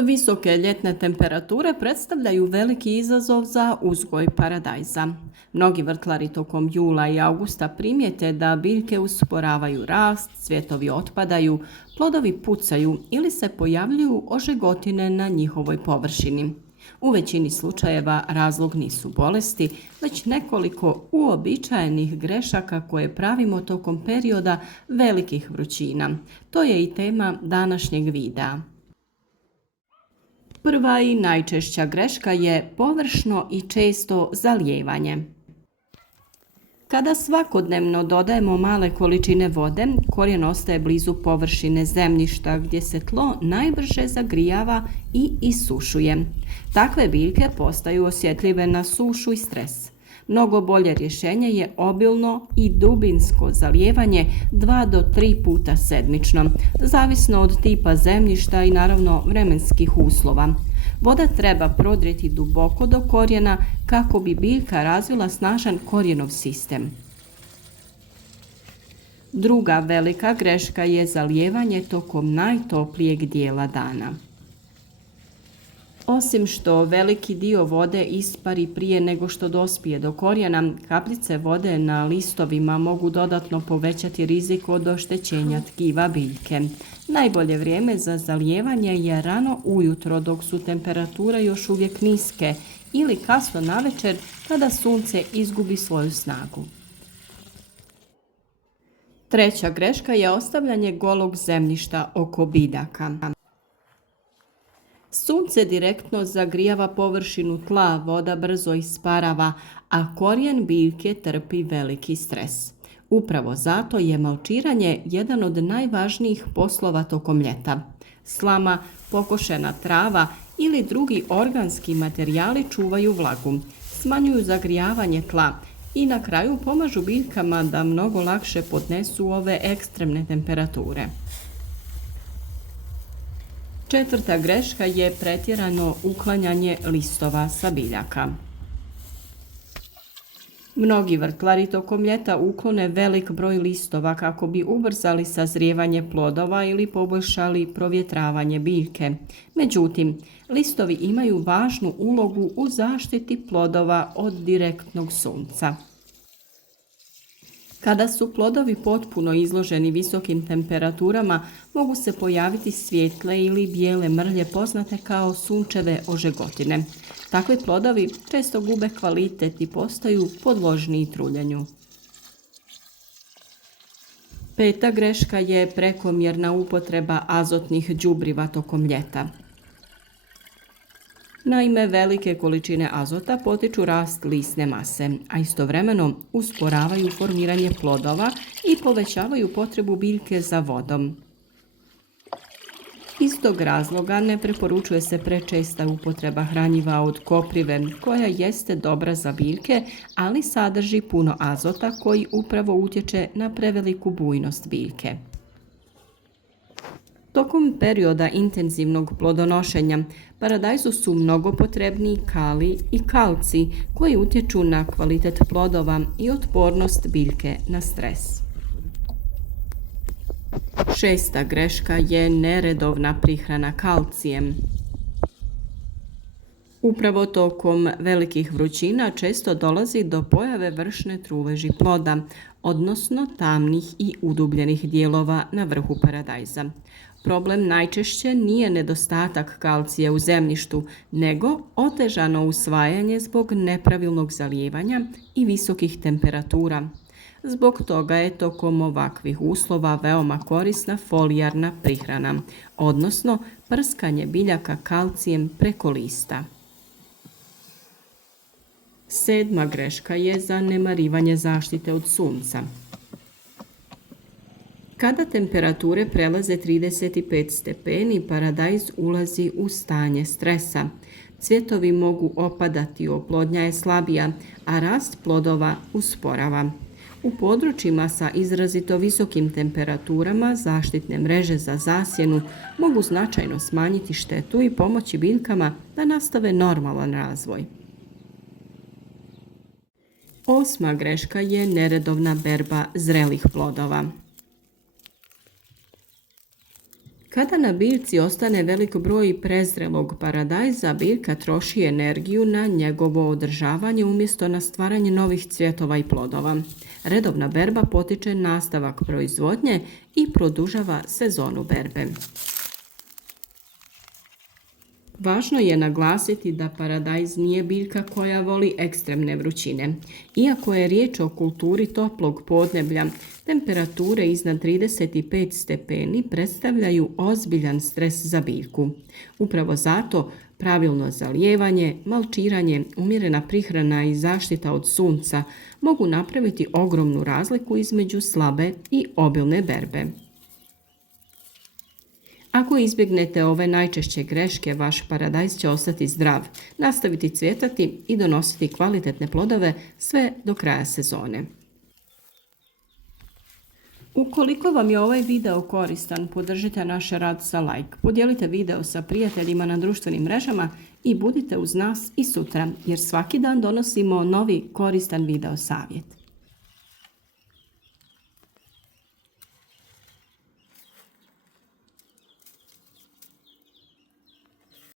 Visoke ljetne temperature predstavljaju veliki izazov za uzgoj paradajza. Mnogi vrtlari tokom jula i augusta primijete da biljke usporavaju rast, cvjetovi otpadaju, plodovi pucaju ili se pojavljuju ožegotine na njihovoj površini. U većini slučajeva razlog nisu bolesti, već nekoliko uobičajenih grešaka koje pravimo tokom perioda velikih vrućina. To je i tema današnjeg videa. Prva i najčešća greška je površno i često zalijevanje. Kada svakodnevno dodajemo male količine vode, korijen ostaje blizu površine zemljišta gdje se tlo najbrže zagrijava i isušuje. Takve biljke postaju osjetljive na sušu i stres. Mnogo bolje rješenje je obilno i dubinsko zalijevanje 2 do 3 puta sedmično, zavisno od tipa zemljišta i naravno vremenskih uslova. Voda treba prodrijeti duboko do korijena kako bi biljka razvila snažan korijenov sistem. Druga velika greška je zalijevanje tokom najtoplijeg dijela dana. Osim što veliki dio vode ispari prije nego što dospije do korijena, kapljice vode na listovima mogu dodatno povećati rizik od oštećenja tkiva biljke. Najbolje vrijeme za zalijevanje je rano ujutro dok su temperature još uvijek niske ili kasno navečer kada sunce izgubi svoju snagu. Treća greška je ostavljanje golog zemljišta oko biljaka. Sunce direktno zagrijava površinu tla, voda brzo isparava, a korijen biljke trpi veliki stres. Upravo zato je malčiranje jedan od najvažnijih poslova tokom ljeta. Slama, pokošena trava ili drugi organski materijali čuvaju vlagu, smanjuju zagrijavanje tla i na kraju pomažu biljkama da mnogo lakše podnesu ove ekstremne temperature. Četvrta greška je pretjerano uklanjanje listova sa biljaka. Mnogi vrtlari tokom ljeta uklone velik broj listova kako bi ubrzali sazrijevanje plodova ili poboljšali provjetravanje biljke. Međutim, listovi imaju važnu ulogu u zaštiti plodova od direktnog sunca. Kada su plodovi potpuno izloženi visokim temperaturama, mogu se pojaviti svijetle ili bijele mrlje poznate kao sunčeve ožegotine. Takvi plodovi često gube kvalitet i postaju podložniji truljenju. Peta greška je prekomjerna upotreba azotnih đubriva tokom ljeta. Naime, velike količine azota potiču rast lisne mase, a istovremeno usporavaju formiranje plodova i povećavaju potrebu biljke za vodom. Iz tog razloga ne preporučuje se prečesta upotreba hranjiva od koprive, koja jeste dobra za biljke, ali sadrži puno azota koji upravo utječe na preveliku bujnost biljke. Tokom perioda intenzivnog plodonošenja paradajzu su mnogo potrebniji kalij i kalcij koji utječu na kvalitet plodova i otpornost biljke na stres. Šesta greška je neredovna prihrana kalcijem. Upravo tokom velikih vrućina često dolazi do pojave vršne truleži ploda, odnosno tamnih i udubljenih dijelova na vrhu paradajza. Problem najčešće nije nedostatak kalcija u zemljištu, nego otežano usvajanje zbog nepravilnog zalijevanja i visokih temperatura. Zbog toga je tokom ovakvih uslova veoma korisna folijarna prihrana, odnosno prskanje biljaka kalcijem preko lista. Sedma greška je zanemarivanje zaštite od sunca. Kada temperature prelaze 35 stepeni, paradajz ulazi u stanje stresa. Cvjetovi mogu opadati, oplodnja je slabija, a rast plodova usporava. U područjima sa izrazito visokim temperaturama zaštitne mreže za zasjenu mogu značajno smanjiti štetu i pomoći biljkama da nastave normalan razvoj. Osma greška je neredovna berba zrelih plodova. Kada na biljci ostane velik broj prezrelog paradajza, biljka troši energiju na njegovo održavanje umjesto na stvaranje novih cvjetova i plodova. Redovna berba potiče nastavak proizvodnje i produžava sezonu berbe. Važno je naglasiti da paradajz nije biljka koja voli ekstremne vrućine. Iako je riječ o kulturi toplog podneblja, temperature iznad 35 stepeni predstavljaju ozbiljan stres za biljku. Upravo zato pravilno zalijevanje, malčiranje, umjerena prihrana i zaštita od sunca mogu napraviti ogromnu razliku između slabe i obilne berbe. Ako izbjegnete ove najčešće greške, vaš paradajz će ostati zdrav, nastaviti cvjetati i donositi kvalitetne plodove sve do kraja sezone. Ukoliko vam je ovaj video koristan, podržite naš rad sa like, podijelite video sa prijateljima na društvenim mrežama i budite uz nas i sutra, jer svaki dan donosimo novi koristan video savjet.